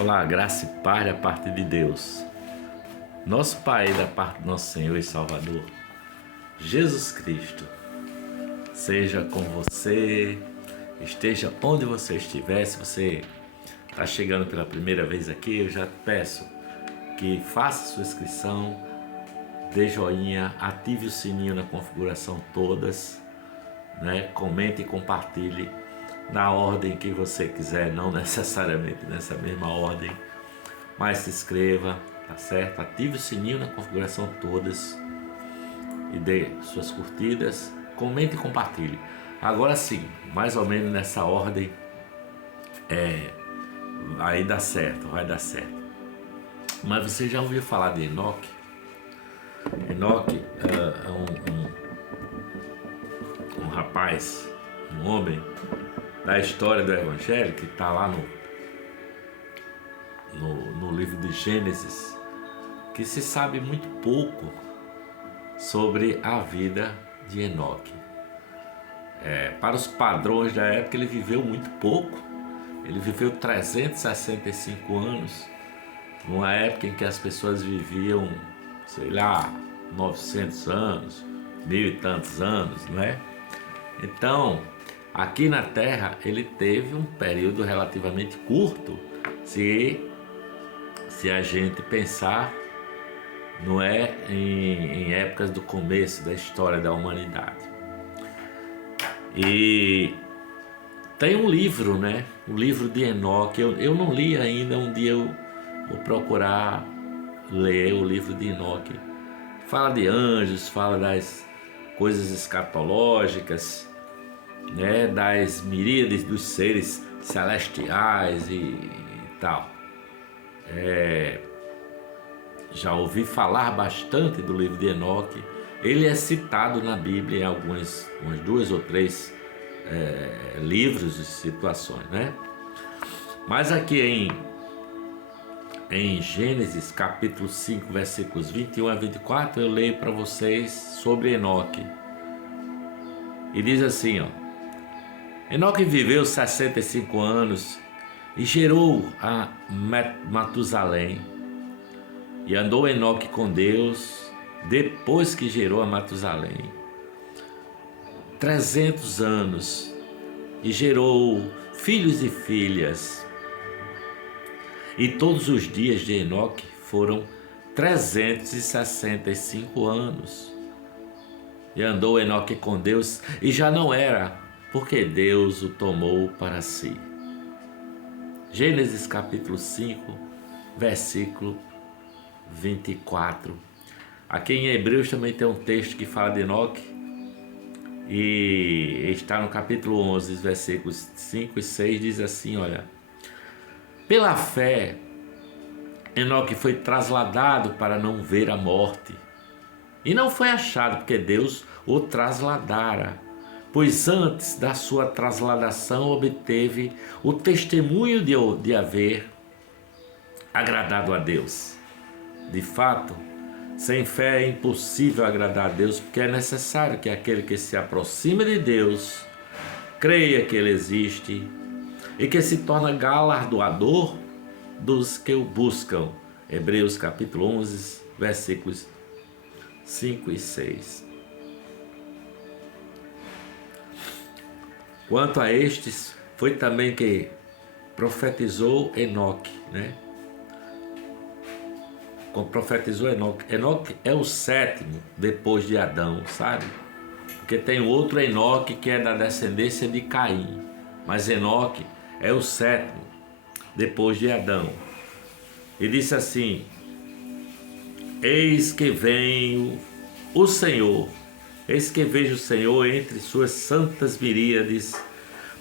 Olá, graça e paz da parte de Deus. Nosso Pai, da parte do nosso Senhor e Salvador, Jesus Cristo, seja com você, esteja onde você estiver. Se você está chegando pela primeira vez aqui, eu já peço que faça sua inscrição, dê joinha, ative o sininho na configuração todas, né? Comente e compartilhe na ordem que você quiser, não necessariamente nessa mesma ordem, mas se inscreva, tá certo? Ative o sininho na configuração todas e dê suas curtidas, comente e compartilhe. Agora sim, mais ou menos nessa ordem, aí dá certo, vai dar certo. Mas você já ouviu falar de Enoque? Enoque é um rapaz, um homem da história do Evangelho, que está lá no livro de Gênesis, que se sabe muito pouco sobre a vida de Enoque. Para os padrões da época, ele viveu muito pouco. Ele viveu 365 anos, numa época em que as pessoas viviam, sei lá, 900 anos, 1000 e tantos anos, não é? Então, aqui na Terra, ele teve um período relativamente curto, se a gente pensar, não é, em épocas do começo da história da humanidade. E tem um livro, né? O livro de Enoque. Eu não li ainda, um dia eu vou procurar ler o livro de Enoque. Fala de anjos, fala das coisas escatológicas, né, das miríades dos seres celestiais e tal. Já ouvi falar bastante do livro de Enoque. Ele é citado na Bíblia em umas 2 ou 3 livros e situações, né? Mas aqui em Gênesis capítulo 5, versículos 21 a 24, eu leio para vocês sobre Enoque. E diz assim, ó: Enoque viveu 65 anos e gerou a Matusalém. E andou Enoque com Deus depois que gerou a Matusalém 300 anos e gerou filhos e filhas. E todos os dias de Enoque foram 365 anos. E andou Enoque com Deus e já não era, porque Deus o tomou para si. Gênesis capítulo 5, versículo 24. Aqui em Hebreus também tem um texto que fala de Enoque, e está no capítulo 11, versículos 5 e 6, diz assim, olha: pela fé, Enoque foi trasladado para não ver a morte, e não foi achado porque Deus o trasladara, pois antes da sua trasladação obteve o testemunho de haver agradado a Deus. De fato, sem fé é impossível agradar a Deus, porque é necessário que aquele que se aproxima de Deus creia que Ele existe e que se torna galardoador dos que o buscam. Hebreus capítulo 11, versículos 5 e 6. Quanto a estes, foi também que profetizou Enoque, né? Profetizou Enoque. Enoque é o 7º depois de Adão, sabe? Porque tem outro Enoque que é da descendência de Caim, mas Enoque é o 7º depois de Adão. E disse assim: eis que venho o Senhor, eis que vejo o Senhor entre suas santas miríades,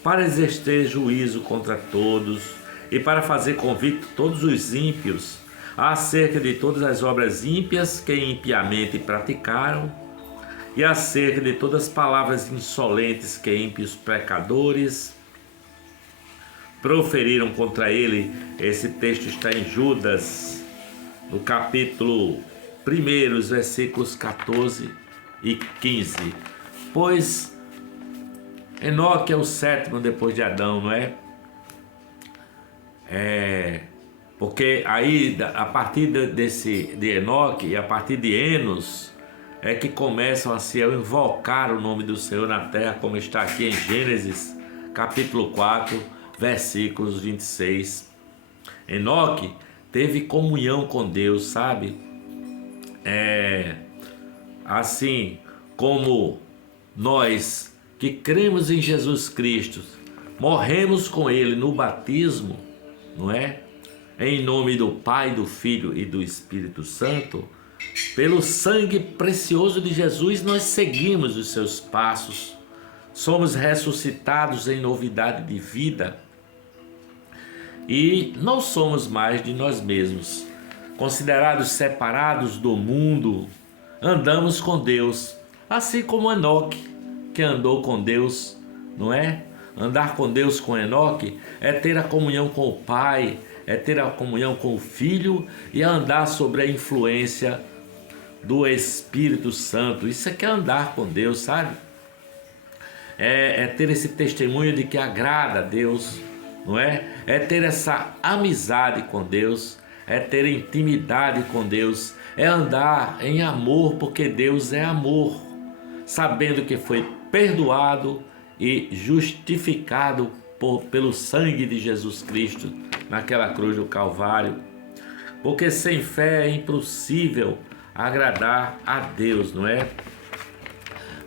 para exercer juízo contra todos e para fazer convicto todos os ímpios acerca de todas as obras ímpias que impiamente praticaram, e acerca de todas as palavras insolentes que ímpios pecadores proferiram contra ele. Esse texto está em Judas, no capítulo 1, os versículos 14 e 15. Pois Enoque é o 7º depois de Adão, não é? Porque aí, a partir de Enoque e a partir de Enos, é que começam a se invocar o nome do Senhor na terra, como está aqui em Gênesis, capítulo 4, versículos 26. Enoque teve comunhão com Deus, sabe? Assim como nós que cremos em Jesus Cristo, morremos com Ele no batismo, não é? Em nome do Pai, do Filho e do Espírito Santo, pelo sangue precioso de Jesus, nós seguimos os seus passos, somos ressuscitados em novidade de vida e não somos mais de nós mesmos, considerados separados do mundo, andamos com Deus, assim como Enoque, que andou com Deus, não é? Andar com Deus com Enoque é ter a comunhão com o Pai, é ter a comunhão com o Filho e andar sobre a influência do Espírito Santo. Isso é que é andar com Deus, sabe? É ter esse testemunho de que agrada a Deus, não é? É ter essa amizade com Deus, é ter intimidade com Deus, é andar em amor, porque Deus é amor, sabendo que foi perdoado e justificado pelo sangue de Jesus Cristo naquela cruz do Calvário, porque sem fé é impossível agradar a Deus, não é?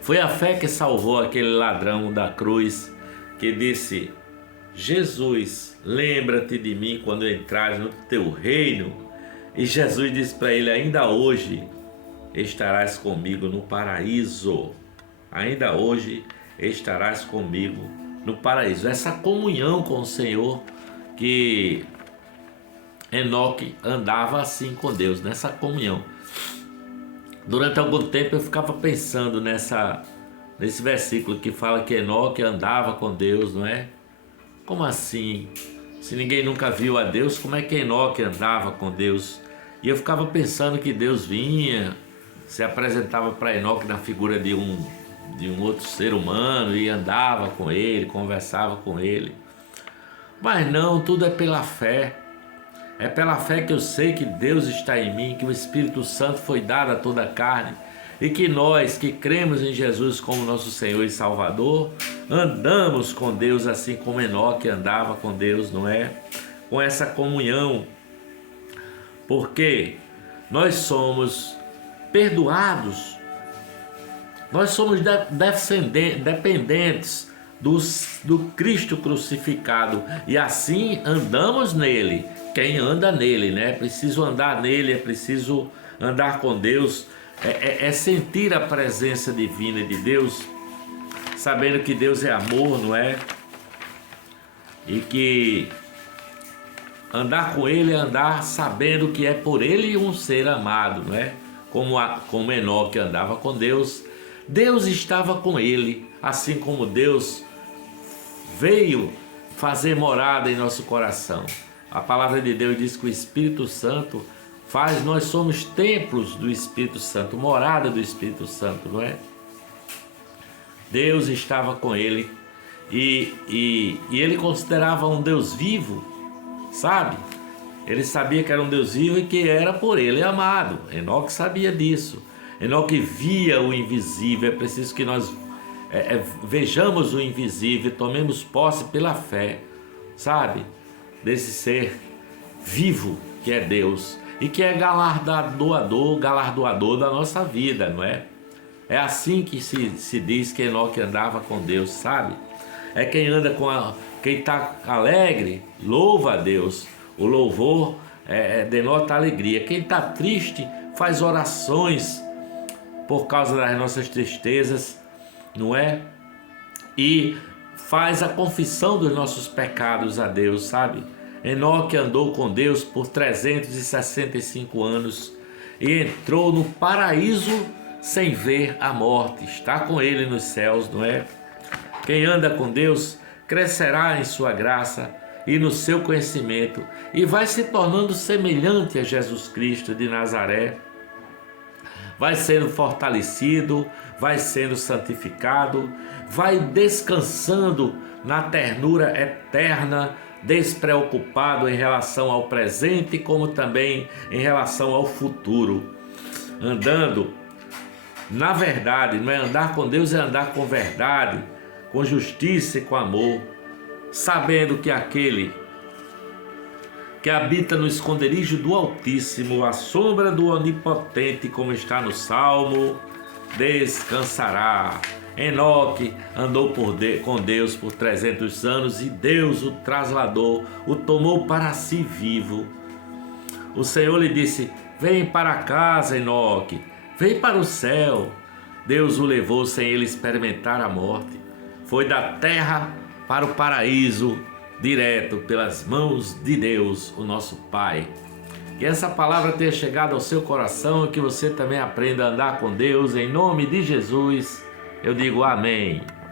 Foi a fé que salvou aquele ladrão da cruz que disse: Jesus, lembra-te de mim quando entrares no teu reino. E Jesus disse para ele: ainda hoje estarás comigo no paraíso. Ainda hoje estarás comigo no paraíso. Essa comunhão com o Senhor, que Enoque andava assim com Deus, nessa comunhão. Durante algum tempo eu ficava pensando nesse versículo que fala que Enoque andava com Deus, não é? Como assim? Se ninguém nunca viu a Deus, como é que Enoque andava com Deus? E eu ficava pensando que Deus vinha, se apresentava para Enoque na figura de um outro ser humano e andava com ele, conversava com ele. Mas não, tudo é pela fé. É pela fé que eu sei que Deus está em mim, que o Espírito Santo foi dado a toda a carne e que nós que cremos em Jesus como nosso Senhor e Salvador, andamos com Deus assim como Enoque andava com Deus, não é? Com essa comunhão, porque nós somos perdoados, nós somos dependentes do Cristo crucificado e assim andamos nele. Quem anda nele, né? É preciso andar nele, é preciso andar com Deus, é sentir a presença divina de Deus, sabendo que Deus é amor, não é? E que andar com ele é andar sabendo que é por ele um ser amado, não é? Como Enoque andava com Deus, Deus estava com ele, assim como Deus veio fazer morada em nosso coração. A palavra de Deus diz que o Espírito Santo nós somos templos do Espírito Santo, morada do Espírito Santo, não é? Deus estava com ele e ele considerava um Deus vivo, sabe? Ele sabia que era um Deus vivo e que era por ele amado. Enoque sabia disso. Enoque via o invisível. É preciso que nós vejamos o invisível, tomemos posse pela fé, sabe? Desse ser vivo que é Deus e que é galardoador da nossa vida, não é? É assim que se diz que Enoque andava com Deus, sabe? É quem anda quem está alegre, louva a Deus. O louvor denota alegria. Quem está triste faz orações por causa das nossas tristezas, não é? E faz a confissão dos nossos pecados a Deus, sabe? Enoque andou com Deus por 365 anos e entrou no paraíso sem ver a morte. Está com ele nos céus, não é? Quem anda com Deus crescerá em sua graça e no seu conhecimento e vai se tornando semelhante a Jesus Cristo de Nazaré. Vai sendo fortalecido, vai sendo santificado, vai descansando na ternura eterna despreocupado em relação ao presente, como também em relação ao futuro, andando na verdade. Não é andar com Deus, é andar com verdade, com justiça e com amor, sabendo que aquele que habita no esconderijo do Altíssimo, à sombra do Onipotente, como está no Salmo, descansará. Enoque andou com Deus por 300 anos e Deus o trasladou, o tomou para si vivo. O Senhor lhe disse: vem para casa, Enoque, vem para o céu. Deus o levou sem ele experimentar a morte. Foi da terra para o paraíso, direto pelas mãos de Deus, o nosso Pai. Que essa palavra tenha chegado ao seu coração e que você também aprenda a andar com Deus. Em nome de Jesus, eu digo amém.